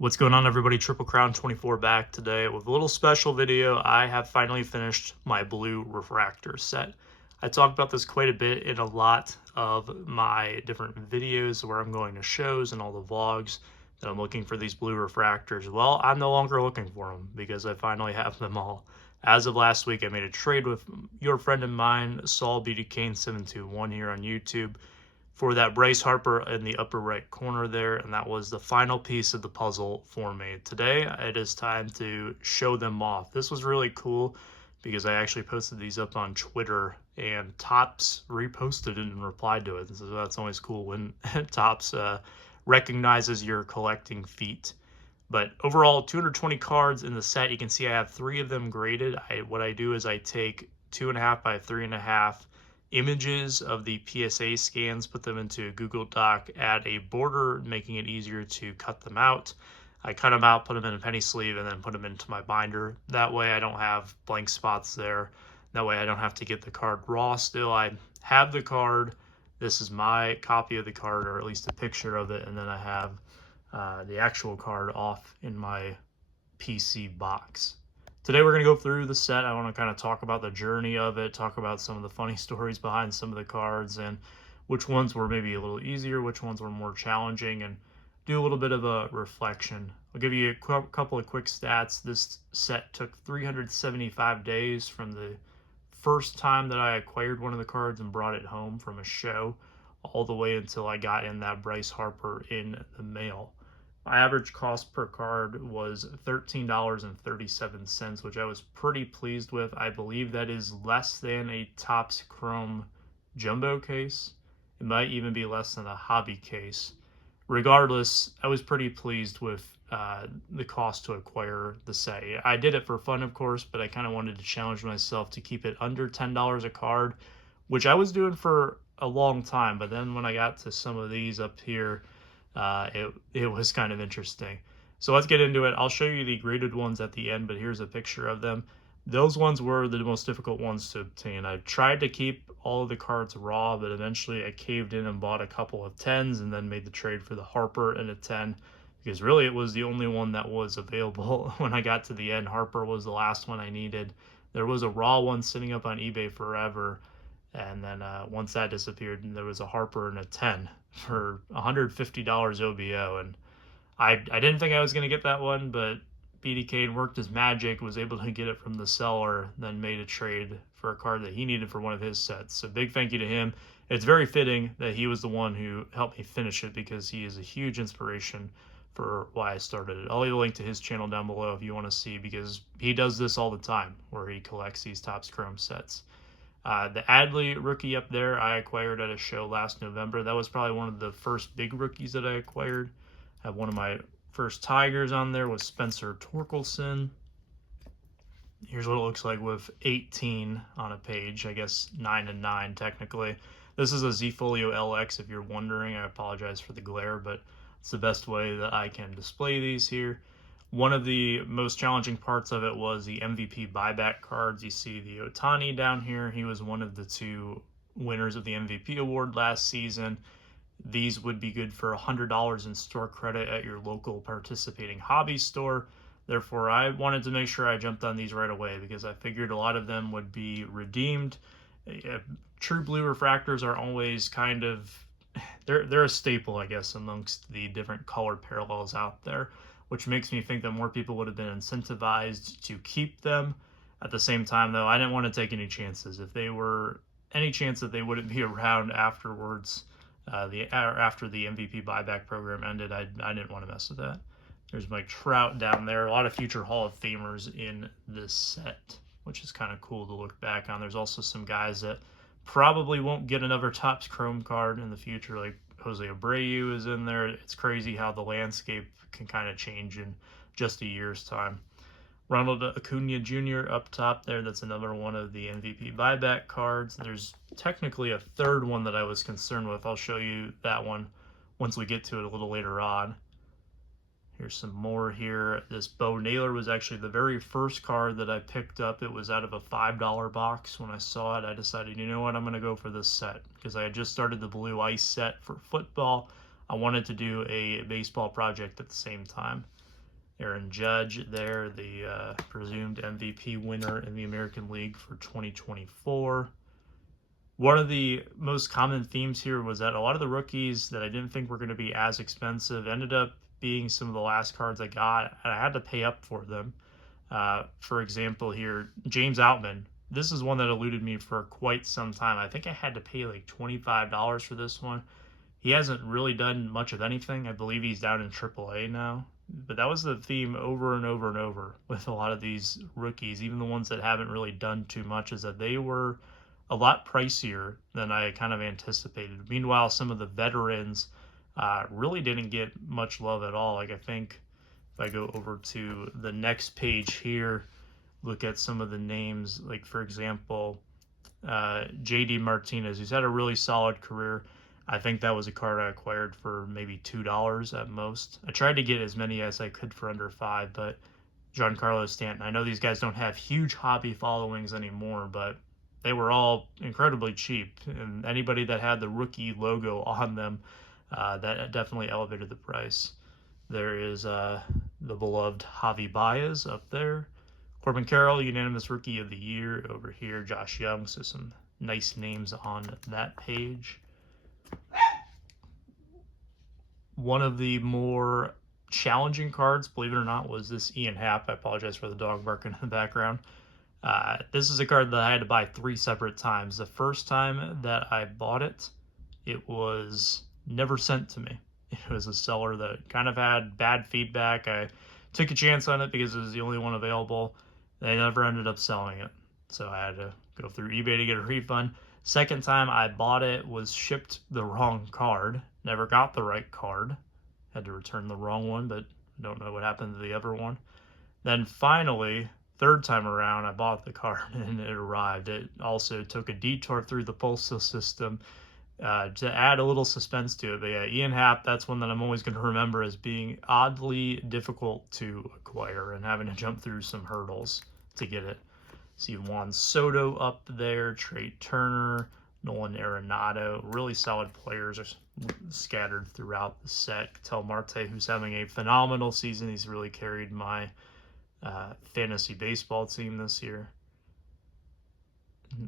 What's going on, everybody? TripleCrown24 back today with a little special video. I have finally finished my blue refractor set. I talked about this quite a bit in a lot of my different videos where I'm going to shows and all the vlogs that I'm looking for these blue refractors. Well, I'm no longer looking for them because I finally have them all. As of last week, I made a trade with your friend of mine, Saul BeautyCane721 here on YouTube, for that Bryce Harper in the upper right corner there, and that was the final piece of the puzzle for me. Today, it is time to show them off. This was really cool because I actually posted these up on Twitter, and Topps reposted it and replied to it. So that's always cool when Topps recognizes your collecting feat. But overall, 220 cards in the set. You can see I have 3 of them graded. What I do is I take 2.5 by 3.5 images of the PSA scans, put them into a Google Doc, add a border, making it easier to cut them out. I cut them out, put them in a penny sleeve, and then put them into my binder. That way I don't have blank spots there. That way I don't have to get the card raw still. I have the card. This is my copy of the card, or at least a picture of it, and then I have the actual card off in my PC box. Today we're going to go through the set. I want to kind of talk about the journey of it, talk about some of the funny stories behind some of the cards, and which ones were maybe a little easier, which ones were more challenging, and do a little bit of a reflection. I'll give you a couple of quick stats. This set took 375 days from the first time that I acquired one of the cards and brought it home from a show all the way until I got in that Bryce Harper in the mail. My average cost per card was $13.37, which I was pretty pleased with. I believe that is less than a Topps Chrome jumbo case. It might even be less than a hobby case. Regardless, I was pretty pleased with the cost to acquire the set. I did it for fun, of course, but I kind of wanted to challenge myself to keep it under $10 a card, which I was doing for a long time. But then when I got to some of these up here, it was kind of interesting. So let's get into it. I'll show you the graded ones at the end, but here's a picture of them. Those ones were the most difficult ones to obtain. I tried to keep all of the cards raw, but eventually I caved in and bought a couple of 10s and then made the trade for the Harper and a 10, because really it was the only one that was available when I got to the end. Harper was the last one I needed. There was a raw one sitting up on eBay forever, and then once that disappeared, there was a Harper and a 10 for $150 OBO, and I didn't think I was going to get that one, but BD worked his magic, was able to get it from the seller, then made a trade for a card that he needed for one of his sets. So big thank you to him. It's very fitting that he was the one who helped me finish it, because he is a huge inspiration for why I started it. I'll leave a link to his channel down below if you want to see, because he does this all the time, where he collects these Topps Chrome sets. The Adley rookie up there I acquired at a show last November. That was probably one of the first big rookies that I acquired. I have one of my first Tigers on there with Spencer Torkelson. Here's what it looks like with 18 on a page. I guess 9 and 9 technically. This is a Z-Folio LX if you're wondering. I apologize for the glare, but it's the best way that I can display these here. One of the most challenging parts of it was the MVP buyback cards. You see the Ohtani down here. He was one of the 2 winners of the MVP award last season. These would be good for $100 in store credit at your local participating hobby store. Therefore, I wanted to make sure I jumped on these right away, because I figured a lot of them would be redeemed. True blue refractors are always kind of, they're a staple, I guess, amongst the different color parallels out there, which makes me think that more people would have been incentivized to keep them. At the same time, though, I didn't want to take any chances. If they were any chance that they wouldn't be around afterwards, after the MVP buyback program ended, I didn't want to mess with that. There's Mike Trout down there. A lot of future Hall of Famers in this set, which is kind of cool to look back on. There's also some guys that probably won't get another Topps Chrome card in the future, like Jose Abreu is in there. It's crazy how the landscape can kind of change in just a year's time. Ronald Acuna Jr. up top there. That's another one of the MVP buyback cards. There's technically a third one that I was concerned with. I'll show you that one once we get to it a little later on. Here's some more here. This Bo Naylor was actually the very first card that I picked up. It was out of a $5 box. When I saw it, I decided, you know what, I'm going to go for this set, because I had just started the Blue Ice set for football. I wanted to do a baseball project at the same time. Aaron Judge there, the presumed MVP winner in the American League for 2024. One of the most common themes here was that a lot of the rookies that I didn't think were going to be as expensive ended up being some of the last cards I got, and I had to pay up for them. For example here, James Outman. This is one that eluded me for quite some time. I think I had to pay like $25 for this one. He hasn't really done much of anything. I believe he's down in AAA now. But that was the theme over and over and over with a lot of these rookies, even the ones that haven't really done too much, is that they were a lot pricier than I kind of anticipated. Meanwhile, some of the veterans really didn't get much love at all. Like, I think if I go over to the next page here, look at some of the names, like for example, JD Martinez, who's had a really solid career. I think that was a card I acquired for maybe $2 at most. I tried to get as many as I could for under $5, but Giancarlo Stanton, I know these guys don't have huge hobby followings anymore, but they were all incredibly cheap, and anybody that had the rookie logo on them, that definitely elevated the price. There is the beloved Javi Baez up there. Corbin Carroll, unanimous rookie of the year over here. Josh Young, so some nice names on that page. One of the more challenging cards, believe it or not, was this Ian Happ. I apologize for the dog barking in the background. This is a card that I had to buy 3 separate times. The first time that I bought it, it was never sent to me. It was a seller that kind of had bad feedback. I took a chance on it because it was the only one available. They never ended up selling it, so I had to go through eBay to get a refund. Second time I bought it was shipped the wrong card. Never got the right card. Had to return the wrong one, but I don't know what happened to the other one. Then finally, third time around, I bought the card and it arrived. It also took a detour through the postal system to add a little suspense to it. But yeah, Ian Happ, that's one that I'm always going to remember as being oddly difficult to acquire and having to jump through some hurdles to get it. See Juan Soto up there, Trey Turner, Nolan Arenado, really solid players are scattered throughout the set. Tel Marte, who's having a phenomenal season. He's really carried my fantasy baseball team this year.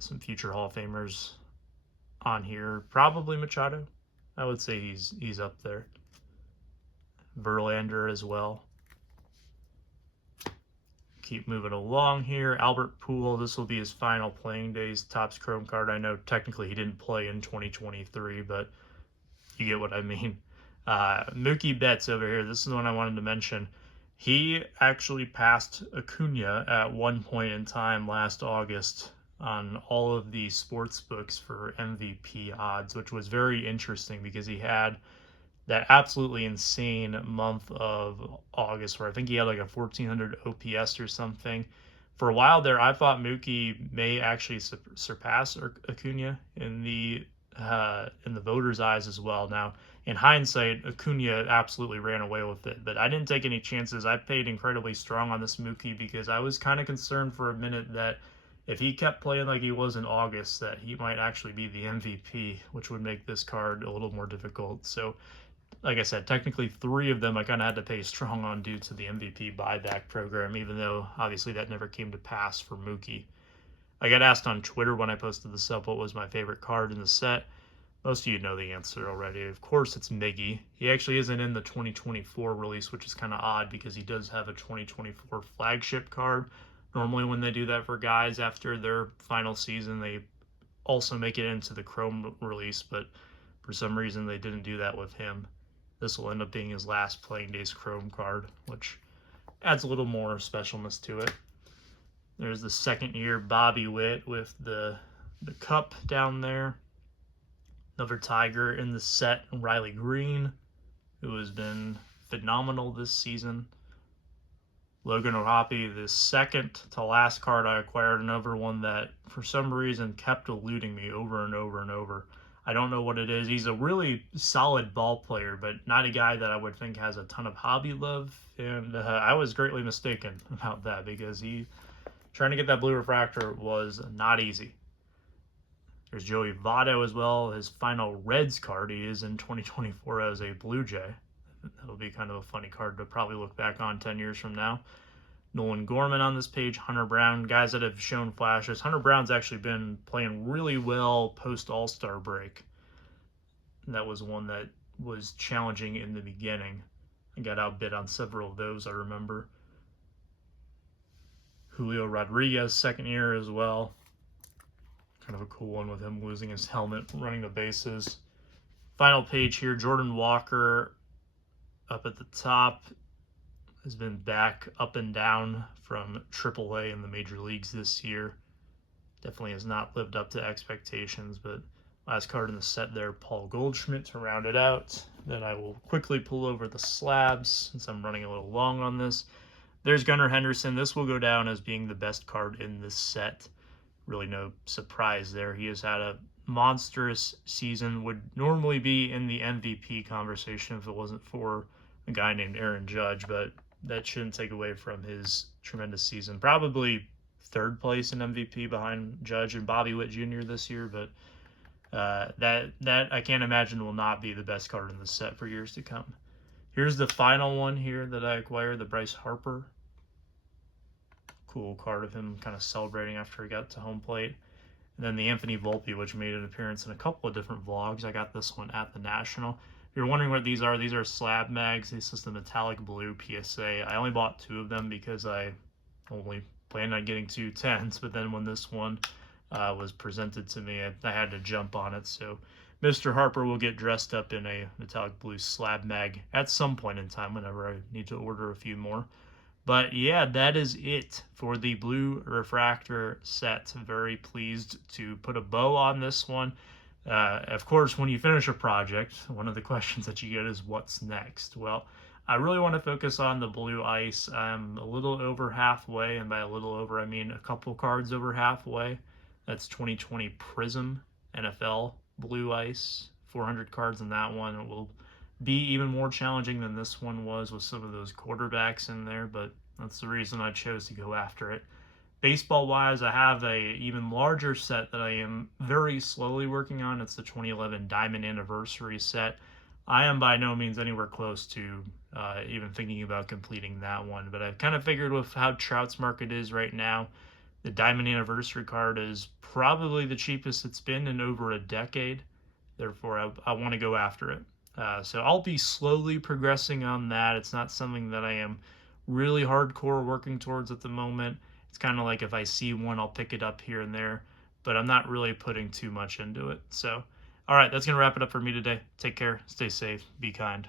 Some future Hall of Famers on here. Probably Machado. I would say he's up there. Verlander as well. Keep moving along here. Albert Pujols, this will be his final playing days. Topps Chrome card. I know technically he didn't play in 2023, but you get what I mean. Mookie Betts over here. This is the one I wanted to mention. He actually passed Acuna at one point in time last August on all of the sports books for MVP odds, which was very interesting because he had that absolutely insane month of August where I think he had like a 1400 OPS or something. For a while there, I thought Mookie may actually surpass Acuna in the voters' eyes as well. Now, in hindsight, Acuna absolutely ran away with it, but I didn't take any chances. I paid incredibly strong on this Mookie because I was kind of concerned for a minute that if he kept playing like he was in August, that he might actually be the MVP, which would make this card a little more difficult. So, like I said, technically 3 of them I kind of had to pay strong on due to the MVP buyback program, even though obviously that never came to pass for Mookie. I got asked on Twitter when I posted this up what was my favorite card in the set. Most of you know the answer already. Of course, it's Miggy. He actually isn't in the 2024 release, which is kind of odd because he does have a 2024 flagship card. Normally when they do that for guys after their final season, they also make it into the Chrome release, but for some reason they didn't do that with him. This will end up being his last playing days Chrome card, which adds a little more specialness to it. There's the second year Bobby Witt with the cup down there. Another Tiger in the set, Riley Green, who has been phenomenal this season. Logan O'Hoppe, the second to last card I acquired, another one that for some reason kept eluding me over and over and over. I don't know what it is. He's a really solid ball player, but not a guy that I would think has a ton of hobby love. And I was greatly mistaken about that because trying to get that blue refractor was not easy. There's Joey Votto as well. His final Reds card, he is in 2024 as a Blue Jay. that'll be kind of a funny card to probably look back on 10 years from now. Nolan Gorman on this page, Hunter Brown, guys that have shown flashes. Hunter Brown's actually been playing really well post All-Star break. That was one that was challenging in the beginning. I got outbid on several of those, I remember. Julio Rodriguez, second year as well. Kind of a cool one with him losing his helmet, running the bases. Final page here, Jordan Walker up at the top has been back up and down from AAA in the major leagues this year. Definitely has not lived up to expectations, but last card in the set there, Paul Goldschmidt to round it out. Then I will quickly pull over the slabs since I'm running a little long on this. There's Gunnar Henderson. This will go down as being the best card in this set. Really no surprise there. He has had a monstrous season, would normally be in the MVP conversation if it wasn't for a guy named Aaron Judge, but that shouldn't take away from his tremendous season. Probably third place in MVP behind Judge and Bobby Witt Jr. this year, but that I can't imagine will not be the best card in the set for years to come. Here's the final one here that I acquired, the Bryce Harper. Cool card of him kind of celebrating after he got to home plate. And then the Anthony Volpe, which made an appearance in a couple of different vlogs. I got this one at the National. If you're wondering what these are slab mags. This is the metallic blue PSA. I only bought 2 of them because I only planned on getting 2 10s, but then when this one was presented to me, I had to jump on it. So Mr. Harper will get dressed up in a metallic blue slab mag at some point in time whenever I need to order a few more. But yeah, that is it for the blue refractor set. Very pleased to put a bow on this one. Of course, when you finish a project, one of the questions that you get is what's next? Well, I really want to focus on the blue ice. I'm a little over halfway, and by a little over, I mean a couple cards over halfway. That's 2020 Prism NFL blue ice, 400 cards in that one. It will be even more challenging than this one was with some of those quarterbacks in there, but that's the reason I chose to go after it. Baseball wise, I have a even larger set that I am very slowly working on. It's the 2011 Diamond Anniversary set. I am by no means anywhere close to even thinking about completing that one, but I've kind of figured with how Trout's market is right now, the Diamond Anniversary card is probably the cheapest it's been in over a decade. Therefore, I want to go after it. So I'll be slowly progressing on that. It's not something that I am really hardcore working towards at the moment. It's kind of like if I see one, I'll pick it up here and there, but I'm not really putting too much into it. So, all right, that's going to wrap it up for me today. Take care, stay safe, be kind.